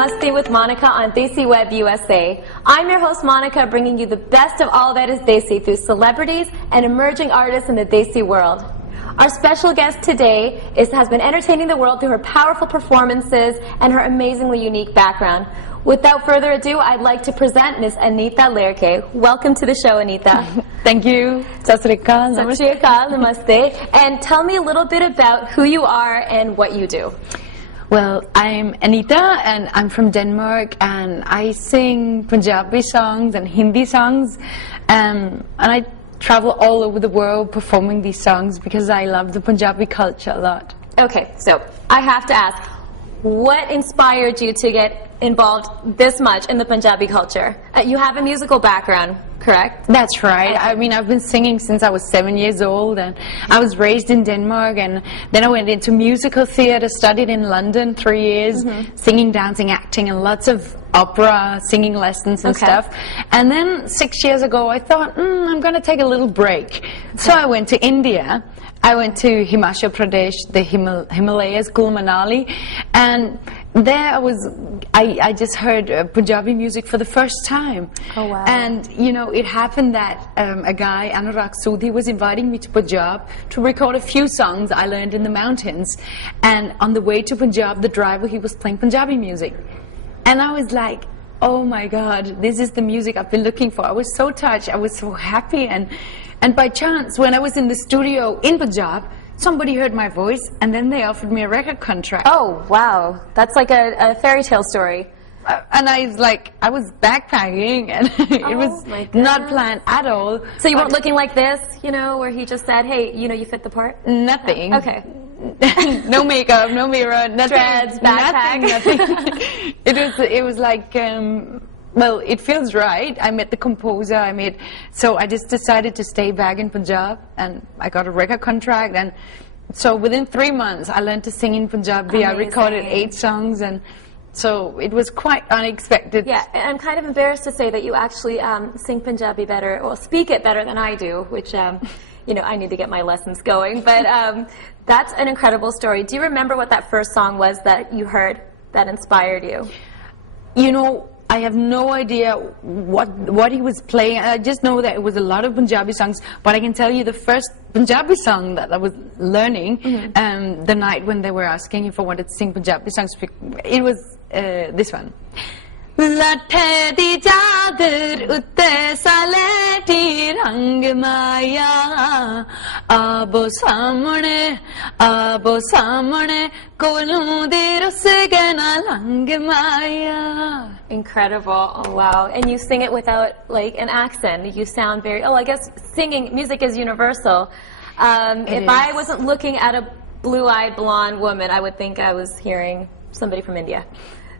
Masti with Monica on DesiwebUSA. I'm your host Monica, bringing you the best of all that is Desi through celebrities and emerging artists in the Desi world. Our special guest today has been entertaining the world through her powerful performances and her amazingly unique background. Without further ado, I'd like to present Ms. Anita Lerche. Welcome to the show, Anita. Thank you. Sat Sri Akal. Sat Sri Akal, namaste. And tell me a little bit about who you are and what you do. Well, I'm Anita and I'm from Denmark, and I sing Punjabi songs and Hindi songs, and I travel all over the world performing these songs because I love the Punjabi culture a lot. Okay, so I have to ask, what inspired you to get involved this much in the Punjabi culture? You have a musical background, correct? That's right. I mean, I've been singing since I was 7 years old, and I was raised in Denmark, and then I went into musical theatre, studied in London 3 years, singing, dancing, acting, and lots of opera, singing lessons and stuff. And then 6 years ago, I thought, I'm going to take a little break. So I went to India. I went to Himachal Pradesh, the Himalayas, Kulu Manali, and there I just heard Punjabi music for the first time. Oh, wow. And, you know, it happened that a guy, Anurag Sudhi, was inviting me to Punjab to record a few songs I learned in the mountains. And on the way to Punjab, the driver, he was playing Punjabi music. And I was like, oh my God, this is the music I've been looking for. I was so touched, I was so happy, and by chance, when I was in the studio in Punjab, somebody heard my voice, and then they offered me a record contract. Oh, wow. That's like a fairy tale story. And I was backpacking, and it was not planned at all. So you weren't looking like this, you know, where he just said, hey, you know, you fit the part? Nothing. Oh, okay. No makeup, no mirror, nothing. Dreads, backpack. Nothing. It was like, well, it feels right. I met the composer. So I just decided to stay back in Punjab, and I got a record contract. And so within 3 months, I learned to sing in Punjabi. I recorded 8 songs, and so it was quite unexpected. Yeah, and I'm kind of embarrassed to say that you actually sing Punjabi better, or speak it better than I do, which, you know, I need to get my lessons going. But that's an incredible story. Do you remember what that first song was that you heard that inspired you? You know, I have no idea what he was playing. I just know that it was a lot of Punjabi songs, but I can tell you the first Punjabi song that I was learning the night when they were asking if I wanted to sing Punjabi songs, it was this one. Lathe di chadar utte saleti rang maya abo samne kolon de rusgana lang maya. Incredible. Oh, wow. And you sing it without like an accent. You sound very, I guess music is universal. If I wasn't looking at a blue-eyed blonde woman, I would think I was hearing somebody from India.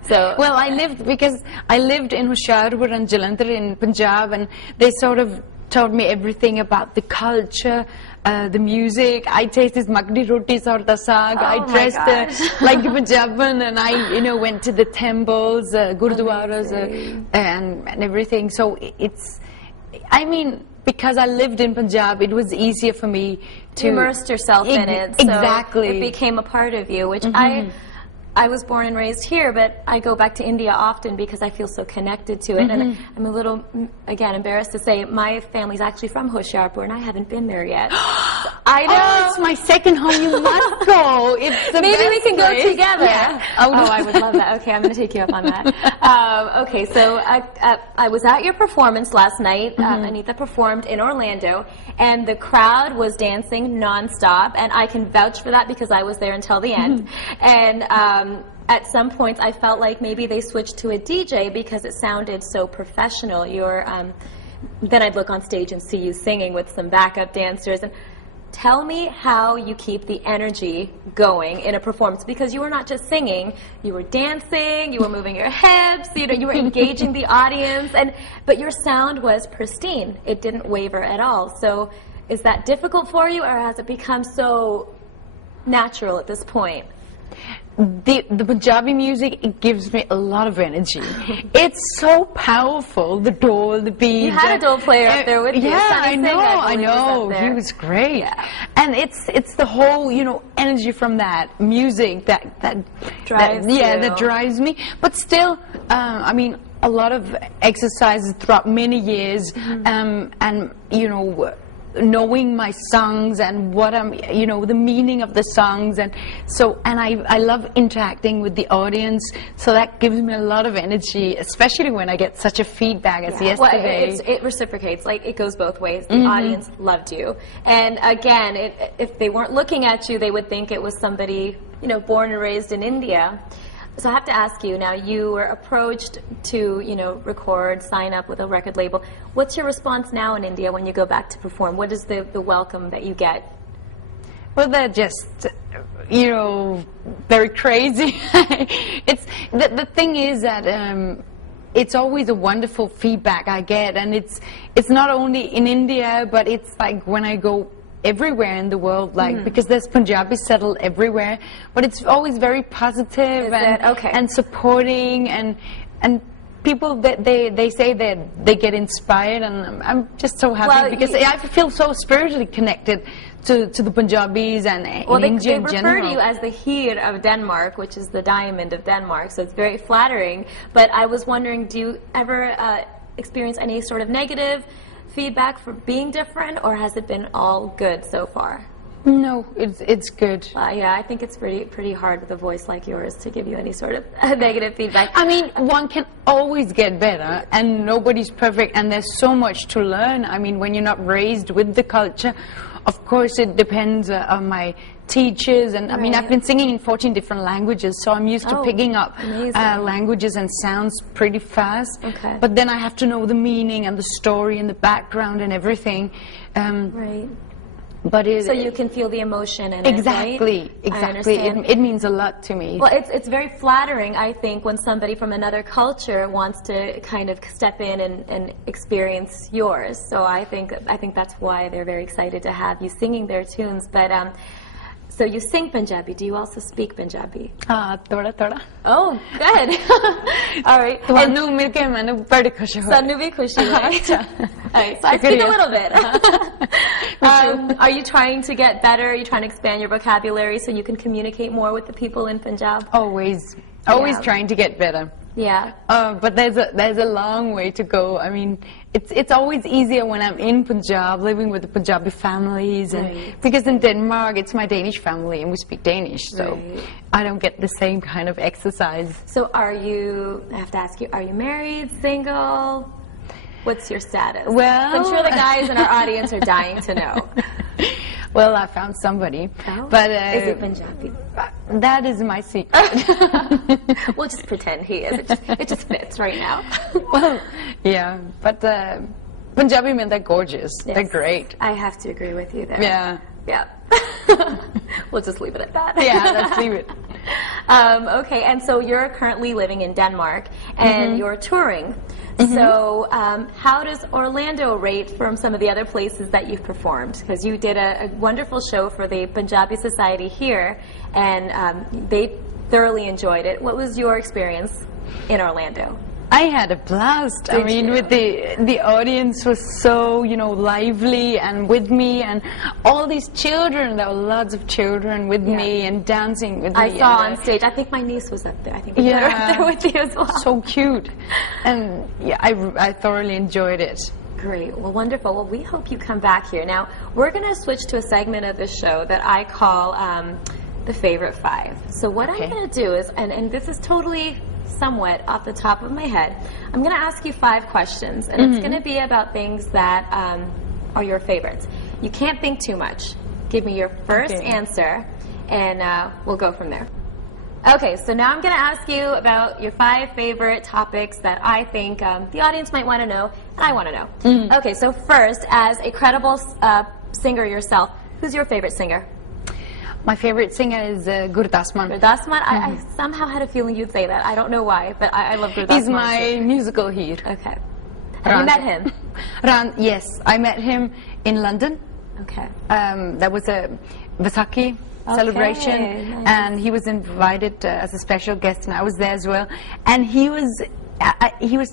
So, well, I lived in Hoshiarpur and Jalandhar in Punjab, and they sort of taught me everything about the culture, the music. I tasted makdi roti sarda saag. I dressed like a Punjaban, and I, you know, went to the temples, gurdwaras, and everything. So I mean, because I lived in Punjab, it was easier for me to immerse yourself in it. So exactly. It became a part of you, which I was born and raised here, but I go back to India often because I feel so connected to it. And I'm a little, again, embarrassed to say my family's actually from Hoshiarpur, and I haven't been there yet. I know. Oh, it's my second home. You must go. It's the Maybe we can go together. Yeah. Oh, I would love that. Okay, I'm going to take you up on that. Okay, so I was at your performance last night. Anita performed in Orlando, and the crowd was dancing nonstop, and I can vouch for that because I was there until the end. And at some points, I felt like maybe they switched to a DJ because it sounded so professional. Then I'd look on stage and see you singing with some backup dancers. And tell me how you keep the energy going in a performance, because you were not just singing, you were dancing, you were moving your hips, you know, you were engaging the audience, but your sound was pristine. It didn't waver at all. So is that difficult for you, or has it become so natural at this point? the Punjabi music, it gives me a lot of energy. It's so powerful, the dole, the beat. You had a dole player up there with you. Yeah, Sunny Singh, I know. was up there. He was great. Yeah. And it's the whole, you know, energy from that music that drives that drives me. But still, I mean, a lot of exercises throughout many years, and you know, knowing my songs and what you know, the meaning of the songs, and so, and I love interacting with the audience, so that gives me a lot of energy, especially when I get such a feedback as yesterday. Well, it reciprocates, like it goes both ways. The audience loved you, and again, if they weren't looking at you, they would think it was somebody, you know, born and raised in India. So I have to ask you, now you were approached to, you know, record, sign up with a record label. What's your response now in India when you go back to perform? What is the welcome that you get? Well, they're just, you know, very crazy. It's the thing is that it's always a wonderful feedback I get, and it's not only in India, but it's like when I go everywhere in the world, like because there's Punjabi settled everywhere, but it's always very positive and supporting, and people that they say that they get inspired, and I'm just so happy because I feel so spiritually connected to the Punjabis and India in general. They refer to you as the Heer of Denmark, which is the diamond of Denmark, so it's very flattering. But I was wondering, do you ever experience any sort of negative feedback for being different, or has it been all good so far? No, it's good. Yeah, I think it's pretty hard with a voice like yours to give you any sort of negative feedback. I mean, one can always get better, and nobody's perfect, and there's so much to learn. I mean, when you're not raised with the culture, of course it depends on my teachers, and I mean, I've been singing in 14 different languages, so I'm used to picking up languages and sounds pretty fast. Okay. But then I have to know the meaning and the story and the background and everything. Right. But so you can feel the emotion in exactly, it, right? Exactly. It means a lot to me. Well, it's very flattering, I think, when somebody from another culture wants to kind of step in and experience yours. So I think that's why they're very excited to have you singing their tunes. But so you sing Punjabi. Do you also speak Punjabi? Thoda thoda. Oh, good. All right. ਤੁਹਾਨੂੰ ਮਿਲ ਕੇ ਮੈਨੂੰ ਬੜੀ ਖੁਸ਼ੀ ਹੋਈ. ਸਾਨੂੰ ਵੀ ਖੁਸ਼ੀ ਹੋਈ. All right, so I speak a little bit. Are you trying to get better? Are you trying to expand your vocabulary so you can communicate more with the people in Punjab? Always trying to get better. Yeah. But there's a long way to go. I mean, it's always easier when I'm in Punjab, living with the Punjabi families, and because in Denmark it's my Danish family and we speak Danish, so I don't get the same kind of exercise. So I have to ask you, are you married, single? What's your status? Well, I'm sure the guys in our audience are dying to know. Well, I found somebody, but is it Punjabi? That is my secret. We'll just pretend he is. It just fits right now. Well, yeah, but Punjabi men, they're gorgeous. Yes. They're great. I have to agree with you there. Yeah. Yeah. We'll just leave it at that. Yeah, let's leave it. Okay, and so you're currently living in Denmark, and you're touring. So how does Orlando rate from some of the other places that you've performed? Because you did a wonderful show for the Punjabi Society here, and they thoroughly enjoyed it. What was your experience in Orlando? I had a blast. I mean, with the audience was so, you know, lively and with me, and all these children. There were lots of children with me and dancing with me. I saw on stage. I think my niece was up there. I think we were up there with you as well. So cute, and yeah, I thoroughly enjoyed it. Great. Well, wonderful. Well, we hope you come back here. Now, we're going to switch to a segment of the show that I call the Favorite Five. So what I'm going to do is, and this is totally somewhat off the top of my head, I'm going to ask you 5 questions, and it's going to be about things that are your favorites. You can't think too much. Give me your first answer, and we'll go from there. Okay, so now I'm going to ask you about your 5 favorite topics that I think the audience might want to know, and I want to know. Okay, so first, as a credible singer yourself, who's your favorite singer? My favorite singer is Gurdas Mann. Gurdas Mann? I somehow had a feeling you'd say that. I don't know why, but I love Gurdas Mann. He's my musical hero. Okay. Have you met him? Yes, I met him in London. Okay. There was a Vasaki celebration, nice. and he was invited as a special guest, and I was there as well. And he was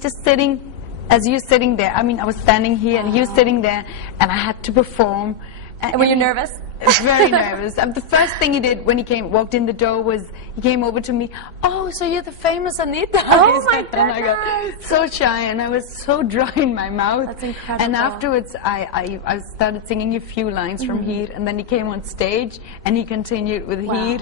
just sitting, as you're sitting there. I mean, I was standing here, and he was sitting there, and I had to perform. And were you nervous? Very nervous. The first thing he did when he walked in the door was he came over to me. Oh, so you're the famous Anita? Oh my goodness! And I got so shy, and I was so dry in my mouth. That's incredible. And afterwards, I started singing a few lines from here, and then he came on stage and he continued with here.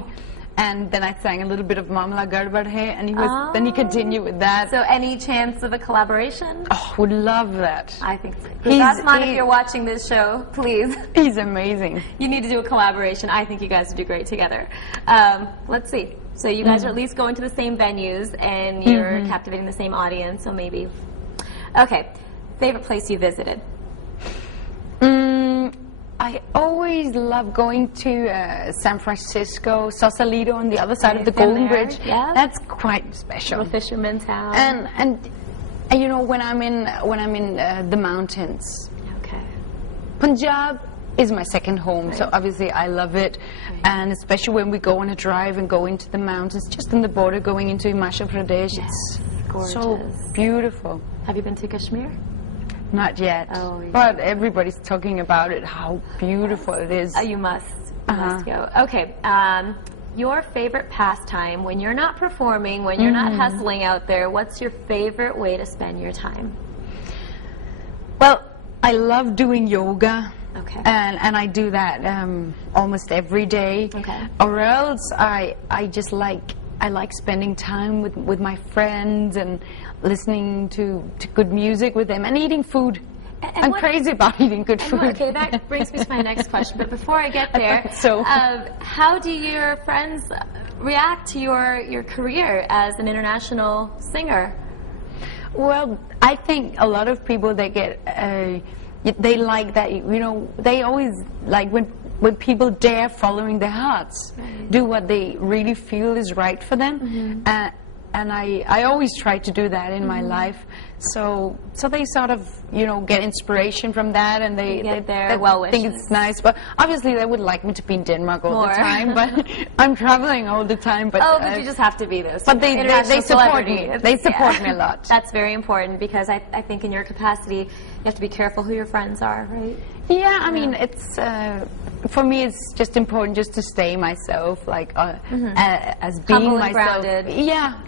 And then I sang a little bit of Mamla Garbad Hai, and then he continued with that. So any chance of a collaboration? Oh, would love that. I think so. If you're watching this show, please. He's amazing. You need to do a collaboration. I think you guys would do great together. Let's see. So you guys are at least going to the same venues, and you're captivating the same audience, so maybe. Okay. Favorite place you visited? I always love going to San Francisco, Sausalito on the other side of the Golden Bridge. Yeah. That's quite special. A fisherman town. And you know, when I'm in the mountains. Okay. Punjab is my second home, so obviously I love it. And especially when we go on a drive and go into the mountains, just on the border going into Himachal Pradesh. It's gorgeous. So beautiful. Have you been to Kashmir? Not yet, but everybody's talking about it, how beautiful it is. You must. You must go. Okay. Your favorite pastime when you're not performing, when you're not hustling out there, what's your favorite way to spend your time? Well, I love doing yoga. Okay. And I do that almost every day. Okay. Or else I like spending time with my friends and listening to good music with them and eating food. I'm crazy about eating good food. Okay, that brings me to my next question. But before I get there, how do your friends react to your career as an international singer? Well, I think a lot of people, they like that, you know, they always like when people dare following their hearts, do what they really feel is right for them. And I always try to do that in my life. So they sort of, you know, get inspiration from that, and they think it's nice. But obviously they would like me to be in Denmark all the time, but I'm traveling all the time. But but you just have to be this. But they support me. They support me a lot. That's very important, because I think in your capacity, you have to be careful who your friends are, right? Yeah, I mean, it's for me, it's just important just to stay myself, like as being humble myself. And grounded.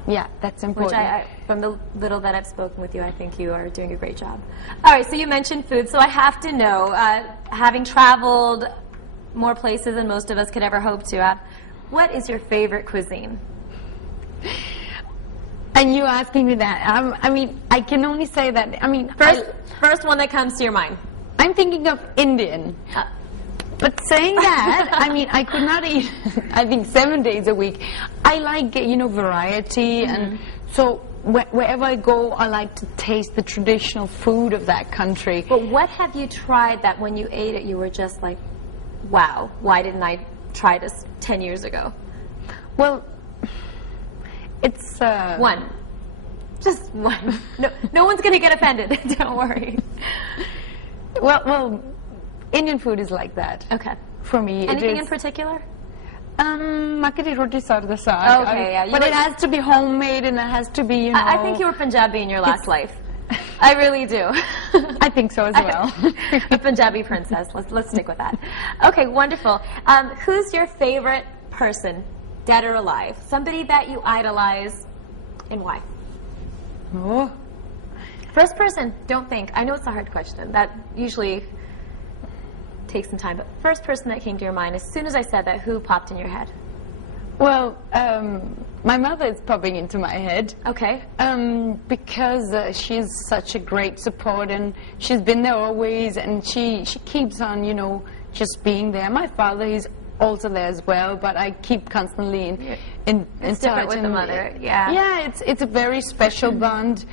Yeah, that's important. Which from the little that I've spoken with you, I think you are doing a great job. All right, so you mentioned food, so I have to know, having traveled more places than most of us could ever hope to, what is your favorite cuisine? And you asking me that? I mean, I can only say that. I mean, first one that comes to your mind. I'm thinking of Indian. But saying that, I mean, I could not eat, I think, 7 days a week. I like, you know, variety, and so wherever I go, I like to taste the traditional food of that country. But what have you tried that when you ate it, you were just like, wow, why didn't I try this 10 years ago? Well, it's... One. Just one. No one's going to get offended. Don't worry. Well, Indian food is like that. Okay. For me, anything in particular? Makki roti sarda saag. Okay, yeah. But it has to be homemade, and it has to be, you know... I think you were Punjabi in your last life. I really do. I think so as well. A Punjabi princess. Let's stick with that. Okay, wonderful. Who's your favorite person, dead or alive? Somebody that you idolize, and why? Oh. First person, don't think. I know it's a hard question. That usually takes some time. But first person that came to your mind, as soon as I said that, who popped in your head? Well, my mother is popping into my head. Okay. Because she's such a great support, and she's been there always, and she keeps on, you know, just being there. My father, he's also there as well, but I keep constantly in touch with the mother. Yeah. Yeah, it's a very special bond.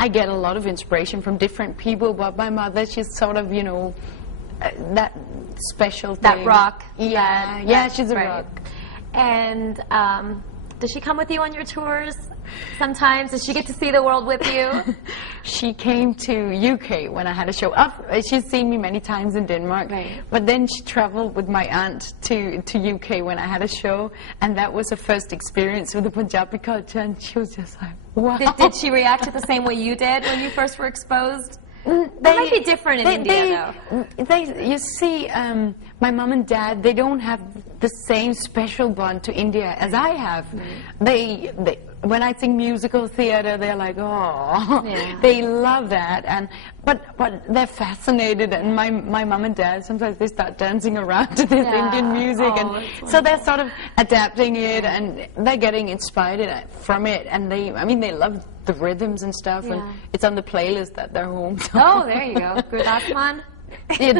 I get a lot of inspiration from different people, but my mother, she's sort of, you know, that special thing. That rock. Yeah, she's a rock. And does she come with you on your tours? sometimes? Does she get to see the world with you? She came to UK when I had a show. She's seen me many times in Denmark, Right. but then she traveled with my aunt to UK when I had a show, and that was her first experience with the Punjabi culture, and she was just like, wow. Did she react to the same way you did when you first were exposed? That might be different in India, though. You see, my mom and dad, they don't have the same special bond to India as I have. When I sing musical theater, they're like, oh, Yeah. they love that. But they're fascinated, and my mom and dad, sometimes they start dancing around to this Yeah. Indian music, Oh, and that's so they're sort of adapting it, and they're getting inspired from it, and they love the rhythms and stuff, and Yeah. it's on the playlist at their home. So. Oh, there you go. Gurdasman? Yeah,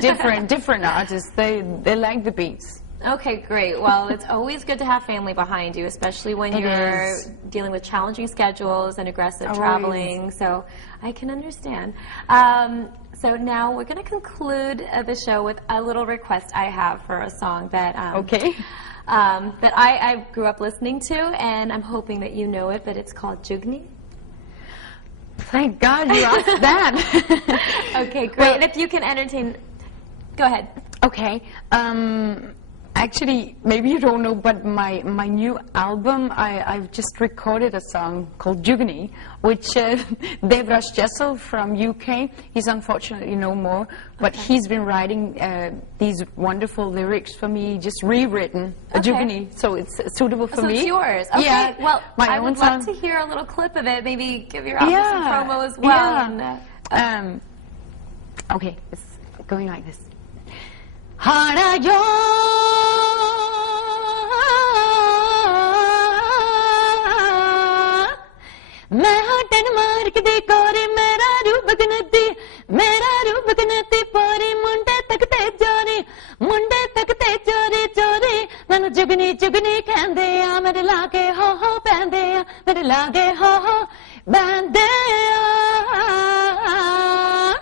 different artists. They like the beats. Okay, great. Well, it's always good to have family behind you, especially when It you're is. dealing with challenging schedules and aggressive Always. traveling. So I can understand. So now we're going to conclude the show with a little request I have for a song that Okay. that I grew up listening to, and I'm hoping that you know it. But it's called Jugni. Thank God you asked that. Okay, great. Well- And if you can entertain, go ahead. Okay. Actually, maybe you don't know, but my new album, I've just recorded a song called Jugni, which DesiwebUSA from UK, he's unfortunately no more, but he's been writing these wonderful lyrics for me, just rewritten, Okay. Jugni, so it's suitable for So me. it's yours. Okay. Yeah, Well, my I own would love song. to hear a little clip of it. Maybe give your album some promo as well. Yeah. And, Okay, it's going like this. Hara yo मैं हटन मार के दे कोरे मेरा रूप गनती पोरी मुंडे तकते चोरी मैनू जुगनी कहंदे आ मेरे लागे हो पैंदे आ मेरे लागे हो बैंदे आ.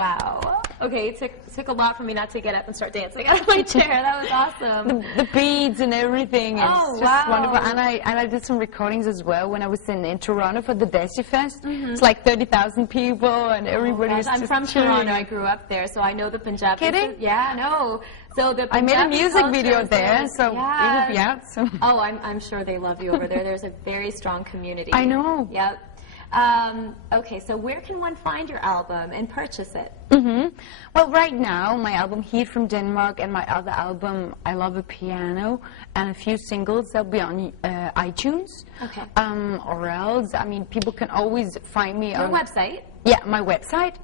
wow. Okay, it took a lot for me not to get up and start dancing out of my chair. That was awesome. The beads and everything is Oh, just wow. wonderful. And I did some recordings as well when I was in Toronto for the Desi Fest. It's like 30,000 people and everybody was Gosh, I'm just from cheering. Toronto. I grew up there, so I know the Punjabi. Kidding? Yeah, no. So the I made a Punjabi music culture video is there, so yeah. yeah. So. Oh, I'm sure they love you over there. There's a very strong community. I know. Yep. Okay, so where can one find your album and purchase it? Well, right now, my album Heat from Denmark and my other album, I Love a Piano, and a few singles, they'll be on iTunes. Okay. Or else, I mean, people can always find me Your on... website? Yeah, my website.